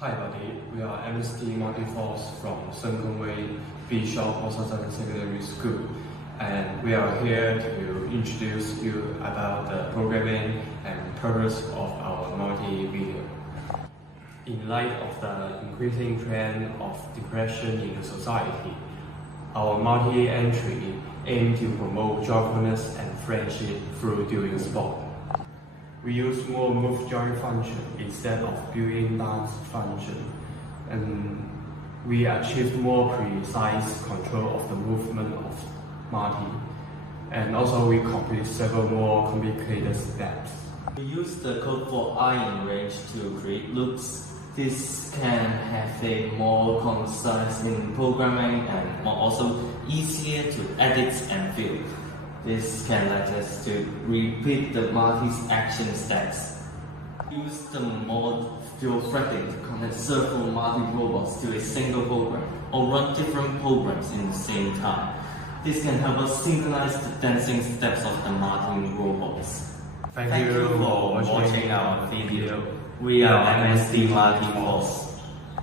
Hi buddy, we are MST Marty from圣公会莫寿增Secondary School, and we are here to introduce you about the programming and purpose of our multi-video. In light of the increasing trend of depression in the society, our multi-entry aims to promote joyfulness and friendship through doing sport. We use more move joy function instead of built-in dance function, and we achieve more precise control of the movement of Marty, and also we complete several more complicated steps. We use the code for eye in range to create loops. This can have a more concise in programming and also easier to edit and build. This can let us to repeat the Marty's action steps. Use the mode field threading to connect several Marty robots to a single program or run different programs in the same time. This can help us synchronize the dancing steps of the Marty robots. Thank you for watching our video. We are MST Marty Force.